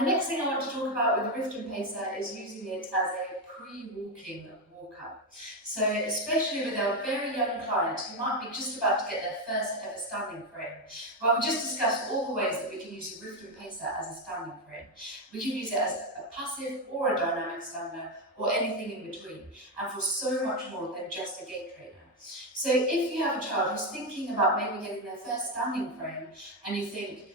And the next thing I want to talk about with the Rifton Pacer is using it as a pre-walking walker. So especially with our very young clients who might be just about to get their first ever standing frame. Well, we just discussed all the ways that we can use the Rifton Pacer as a standing frame. We can use it as a passive or a dynamic stander or anything in between, and for so much more than just a gait trainer. So if you have a child who's thinking about maybe getting their first standing frame and you think,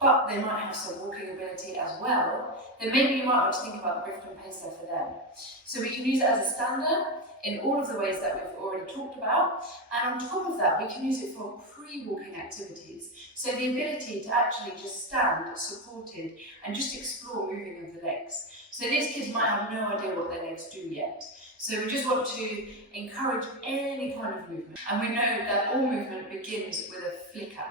but they might have some walking ability as well, then maybe you might want to think about the Rifton Pacer for them. So we can use it as a stander in all of the ways that we've already talked about, and on top of that we can use it for pre-walking activities. So the ability to actually just stand supported and just explore moving of the legs. So these kids might have no idea what their legs do yet. So we just want to encourage any kind of movement. And we know that all movement begins with a flicker,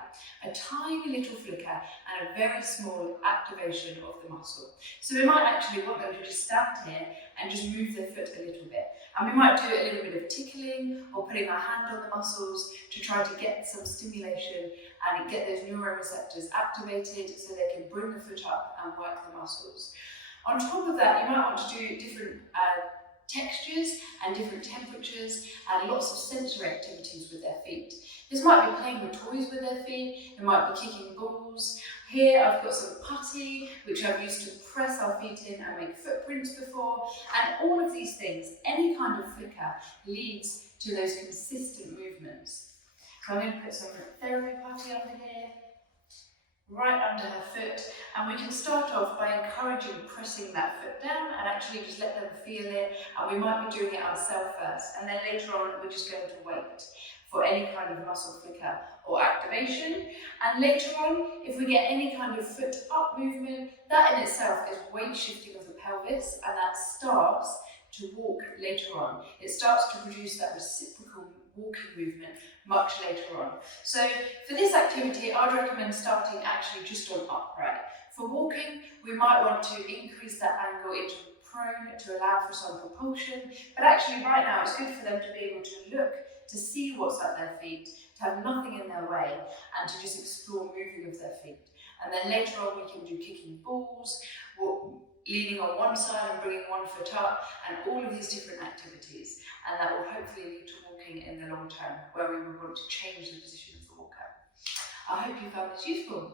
a tiny little flicker and a very small activation of the muscle. So we might actually want them to just stand here and just move their foot a little bit. And we might do a little bit of tickling or putting our hand on the muscles to try to get some stimulation and get those neuroreceptors activated so they can bring the foot up and work the muscles. On top of that, you might want to do different textures and different temperatures and lots of sensory activities with their feet. This might be playing with toys with their feet, they might be kicking balls. Here I've got some putty which I've used to press our feet in and make footprints before, and all of these things, any kind of flicker leads to those consistent movements. So I'm going to put some therapy putty under here, right under her foot, and we can start off by encouraging pressing that foot down and actually just let them feel it, and we might be doing it ourselves first, and then later on we're just going to wait for any kind of muscle flicker or activation. And later on, if we get any kind of foot up movement, that in itself is weight shifting of the pelvis, and that starts to walk later on. It starts to produce that reciprocal walking movement much later on. So for this activity, I'd recommend starting actually just on upright. For walking, we might want to increase that angle into prone to allow for some propulsion, but actually right now it's good for them to be able to look, to see what's at their feet, to have nothing in their way, and to just explore moving of their feet. And then later on we can do kicking balls, leaning on one side and bringing one foot up, and all of these different activities, and that will hopefully lead to walking in the long term, where we will want to change the position of the walker. I hope you found this useful.